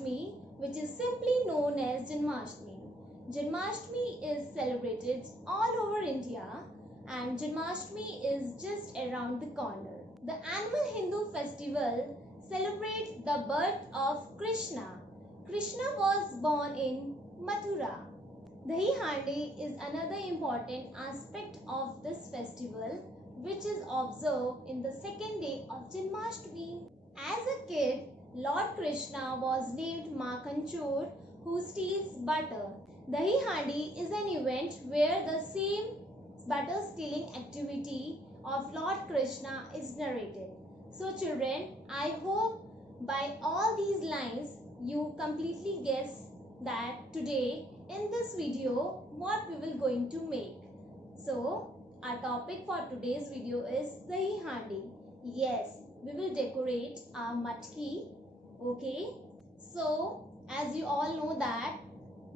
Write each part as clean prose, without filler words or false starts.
Janmashtami, which is simply known as Janmashtami. Janmashtami is celebrated all over India, and Janmashtami is just around the corner. The annual Hindu festival celebrates the birth of Krishna. Krishna was born in Mathura. Dahi Handi is another important aspect of this festival, which is observed in the second day of Janmashtami. As a kid, Lord Krishna was named Makhanchor, who steals butter. Dahi Handi is an event where the same butter stealing activity of Lord Krishna is narrated. So children, I hope by all these lines you completely guess that today in this video what we will going to make. So our topic for today's video is Dahi Handi. Yes, we will decorate our matki. Okay, so as you all know that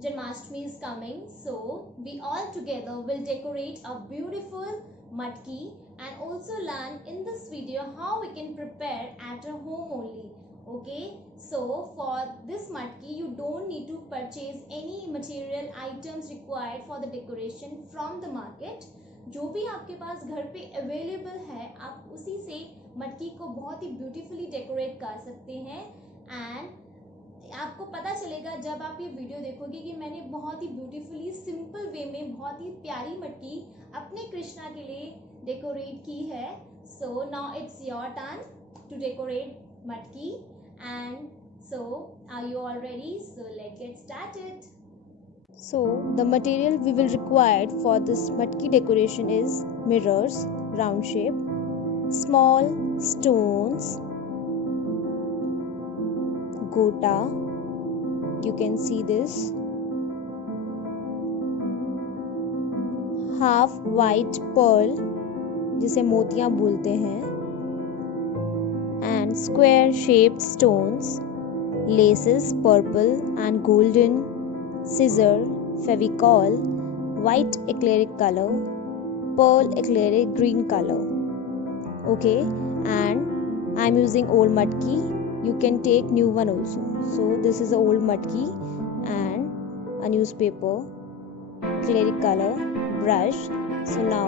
Janmashtami is coming, so we all together will decorate a beautiful matki and also learn in this video how we can prepare at a home only. Okay, so for this matki you don't need to purchase any material items required for the decoration from the market. जो भी आपके पास घर पे available है आप उसी से मटकी को बहुत ही ब्यूटीफुली डेकोरेट कर सकते हैं। एंड आपको पता चलेगा जब आप ये वीडियो देखोगे कि मैंने बहुत ही ब्यूटीफुली सिंपल वे में बहुत ही प्यारी मटकी अपने कृष्णा के लिए डेकोरेट की है। So now it's your turn to decorate matki and so are you all ready? So let's get started. So the material we will require for this matki decoration is mirrors, round shape, small stones, gota, you can see this, half white pearl जिसे मोतियां बोलते हैं, and square shaped stones, laces purple and golden, scissor, fevicol, white acrylic color, pearl acrylic green color. Okay, and I'm using old matki. You can take new one also. So this is a old matki and a newspaper, acrylic color, brush. So now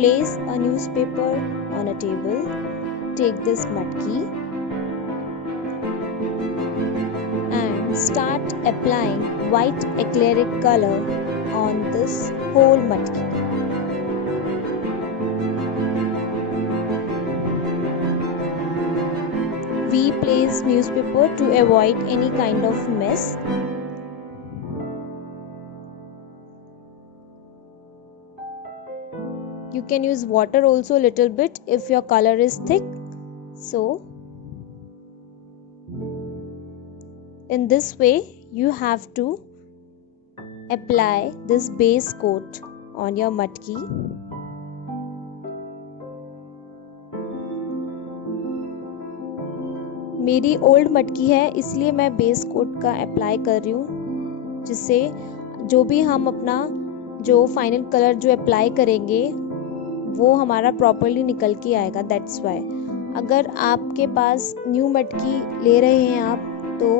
place a newspaper on a table. Take this matki and start applying white acrylic color on this whole matki. We place newspaper to avoid any kind of mess. You can use water also a little bit if your color is thick. So in this way you have to apply this base coat on your matki. मेरी old मटकी है इसलिए मैं base coat का apply कर रही हूँ, जिससे जो भी हम अपना जो फाइनल कलर जो अप्लाई करेंगे वो हमारा प्रॉपरली निकल के आएगा। दैट्स वाई अगर आपके पास न्यू मटकी ले रहे हैं आप तो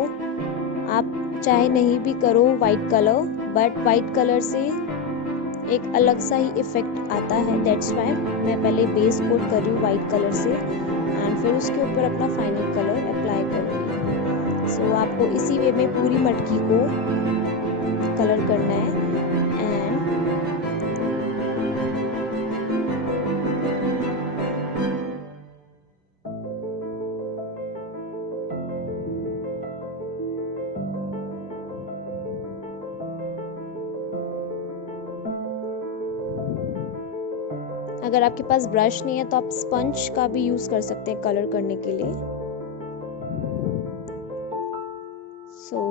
आप चाहे नहीं भी करो white colour, but white colour से एक अलग सा ही इफ़ेक्ट आता है। दैट्स वाई मैं पहले बेस कोट कर रही हूँ वाइट कलर से एंड फिर उसके ऊपर अपना फाइनल कलर अप्लाई करूँगी। सो आपको इसी वे में पूरी मटकी को कलर करना है। अगर आपके पास ब्रश नहीं है तो आप स्पंज का भी यूज कर सकते हैं कलर करने के लिए। So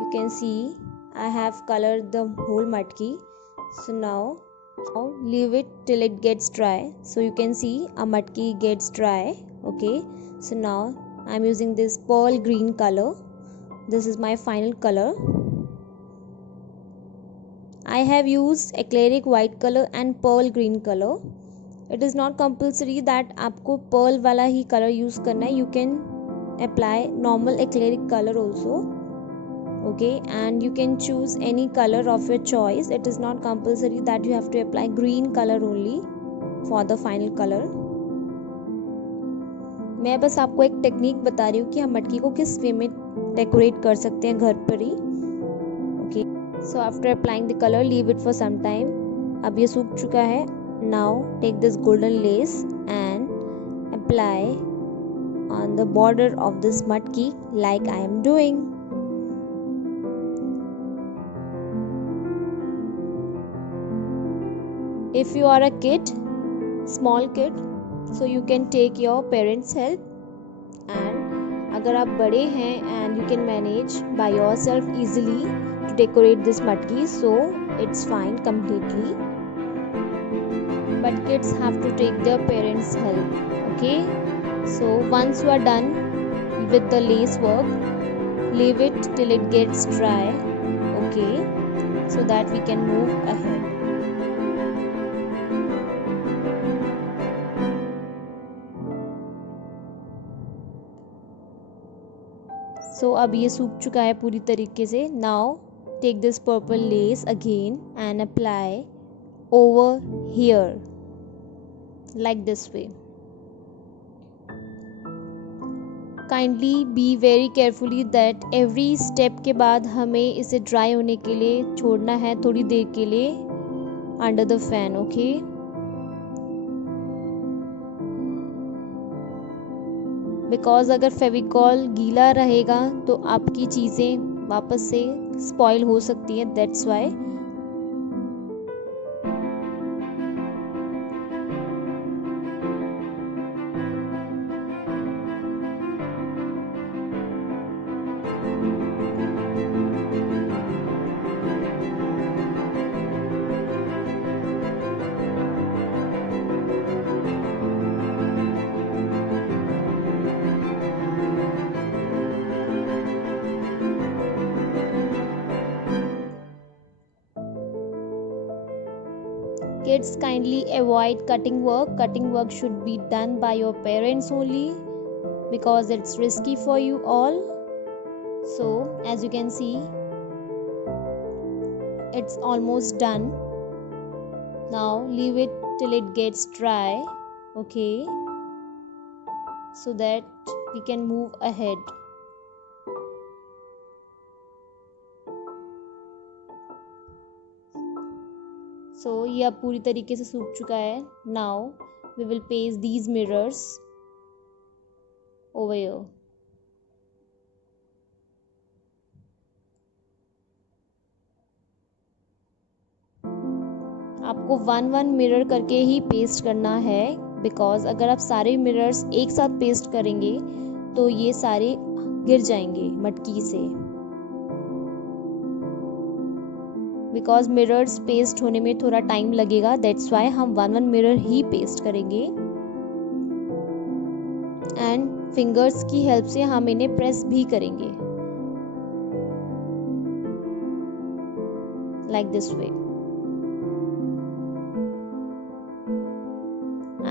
you can see I have coloured the whole matki. So now leave it till it gets dry. So you can see a matki gets dry. Okay, so now I am using this pearl green colour. This is my final color. I have used acrylic white color and pearl green color. It is not compulsory that आपको pearl वाला ही color use करना है. You can apply normal acrylic color also. Okay, and you can choose any color of your choice. It is not compulsory that you have to apply green color only for the final color. मैं बस आपको एक technique बता रही हूँ कि हम मटकी को किस वे में डेकोरेट कर सकते हैं घर पर ही. Okay, so after applying the colour leave it for some time. अब ये सूख चुका है. Now take this golden lace and apply on the border of this matki like I am doing. If you are a kid, small kid, so you can take your parents' help. And अगर आप बड़े हैं and you can manage by yourself easily to decorate this matki, so it's fine completely. But kids have to take their parents' help. Okay, so once you are done with the lace work, leave it till it gets dry. Okay, so that we can move ahead. सो अब ये सूख चुका है पूरी तरीके से. Now take this purple lace again and apply over here like this way. Kindly be very carefully that every step के बाद हमें इसे ड्राई होने के लिए छोड़ना है थोड़ी देर के लिए under the fan. Okay, because अगर फेविकॉल गीला रहेगा तो आपकी चीज़ें वापस से स्पॉइल हो सकती हैं. That's why kids kindly avoid cutting work. Cutting work should be done by your parents only because it's risky for you all. So as you can see, it's almost done. Now leave it till it gets dry. Okay, so that we can move ahead. So ये अब पूरी तरीके से सूख चुका है. Now we will paste these mirrors over here. आपको 1 mirror करके ही पेस्ट करना है बिकॉज अगर आप सारे मिरर्स एक साथ पेस्ट करेंगे तो ये सारे गिर जाएंगे मटकी से. बिकॉज मिरर्स पेस्ट होने में थोड़ा टाइम लगेगा. दैट्स वाई हम 1 मिरर ही पेस्ट करेंगे एंड फिंगर्स की हेल्प से हम इन्हें प्रेस भी करेंगे like this way.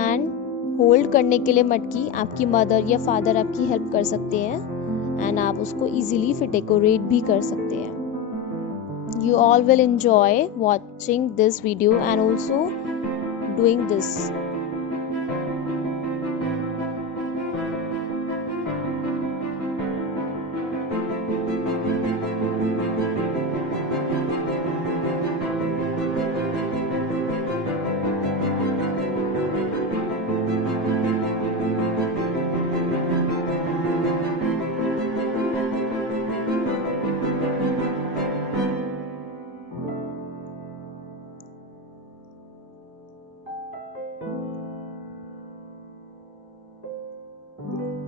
And hold करने के लिए मटकी आपकी मदर या फादर आपकी हेल्प कर सकते हैं एंड आप उसको इजीली फिर डेकोरेट भी कर सकते हैं. You all will enjoy watching this video and also doing this.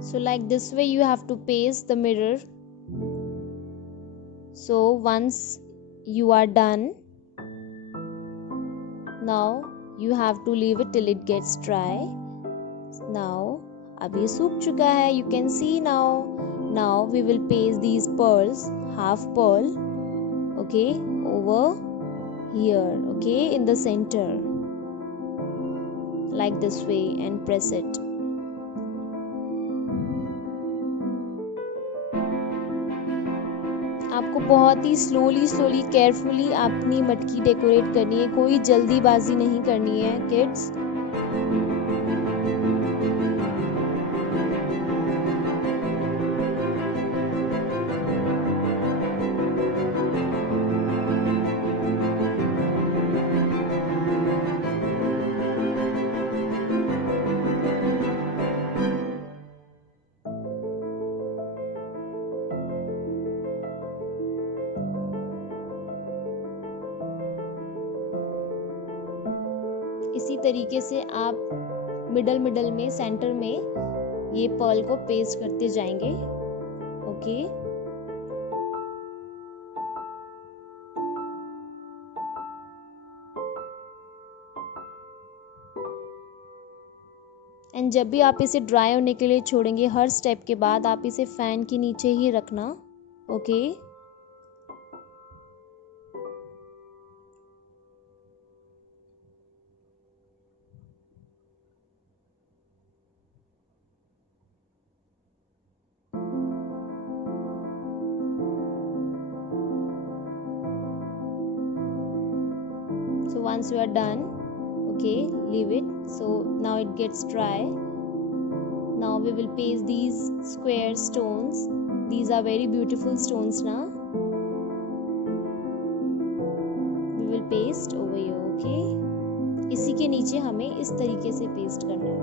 So like this way you have to paste the mirror. So once you are done, now you have to leave it till it gets dry. Now अब ये सूख चुका है. You can see now we will paste these pearls, half pearl, okay, over here, okay, in the center like this way and press it. आपको बहुत ही slowly carefully अपनी मटकी decorate करनी है, कोई जल्दीबाजी नहीं करनी है किड्स। इसी तरीके से आप मिडल में सेंटर में ये पर्ल को पेस्ट करते जाएंगे। ओके, एंड जब भी आप इसे ड्राई होने के लिए छोड़ेंगे, हर स्टेप के बाद आप इसे फैन के नीचे ही रखना। Okay, so once you are done, okay, leave it. So now it gets dry. Now we will paste these square stones. These are very beautiful stones now. We will paste over here. Okay, इसी के नीचे हमें इस तरीके से paste करना है।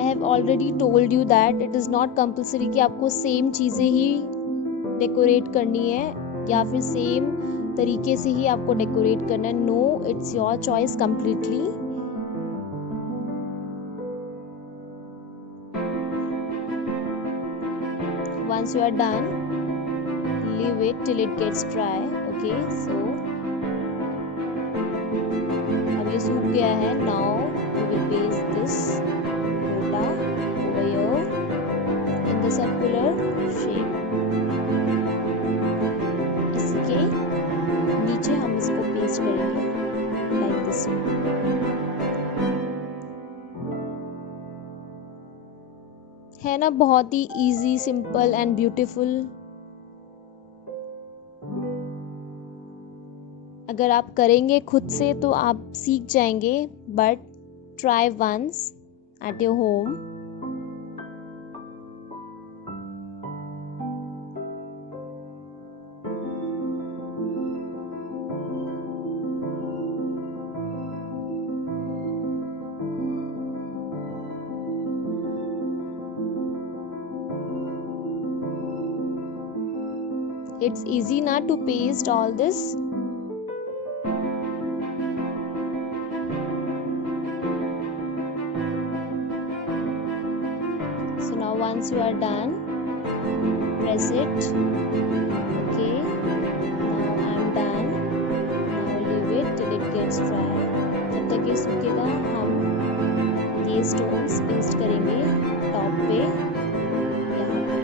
I have already told you that it is not compulsory कि आपको सेम चीज़ें ही डेकोरेट करनी है या फिर सेम तरीके से ही आपको डेकोरेट करना है। No, it's your choice completely. Once you are done, leave it till it gets dry. Okay, so अब ये सूख गया है। Now we will paste this gota over here in the circular shape. के नीचे हम इसको पेस्ट करेंगे लाइक दिस। है ना बहुत ही इजी, सिंपल एंड ब्यूटीफुल। अगर आप करेंगे खुद से तो आप सीख जाएंगे, but try once at your home. It's easy not to paste all this. So now once you are done, press it. Okay, now I'm done. Now leave it till it gets dry. जब तक ये सूखेगा हम ये stones paste करेंगे top पे, यहाँ पे।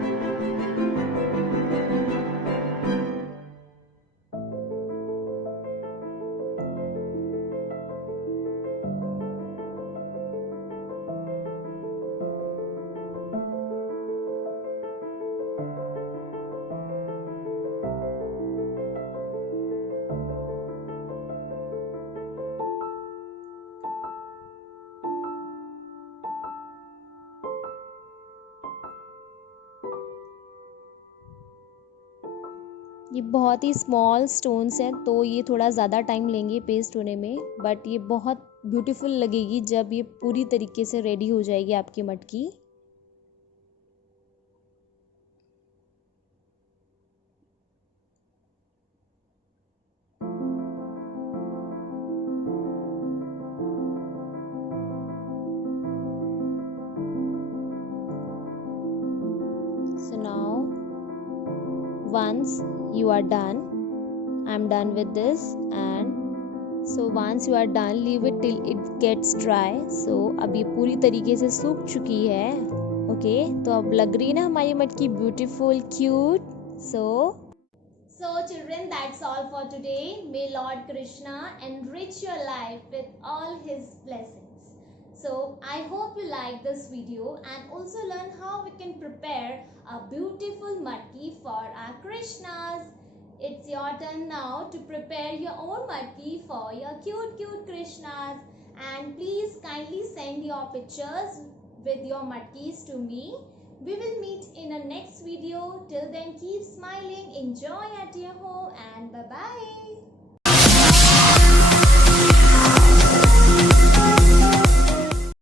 ये बहुत ही स्मॉल स्टोन्स हैं तो ये थोड़ा ज़्यादा टाइम लेंगे पेस्ट होने में, बट ये बहुत ब्यूटीफुल लगेगी जब ये पूरी तरीके से रेडी हो जाएगी आपकी मटकी। So now once you are done, I'm done with this, and so once you are done, leave it till it gets dry. So अब ये पूरी तरीके से सूख चुकी है। ओके, तो अब लग रही है ना हमारी मटकी beautiful, cute. So children, that's all for today. May Lord Krishna enrich your life with all his blessings. So I hope you like this video and also learn how we can prepare a beautiful matki for our Krishnas. It's your turn now to prepare your own matki for your cute Krishnas, and please kindly send your pictures with your matkis to me. We will meet in a next video. Till then, keep smiling, enjoy at your home, and bye bye.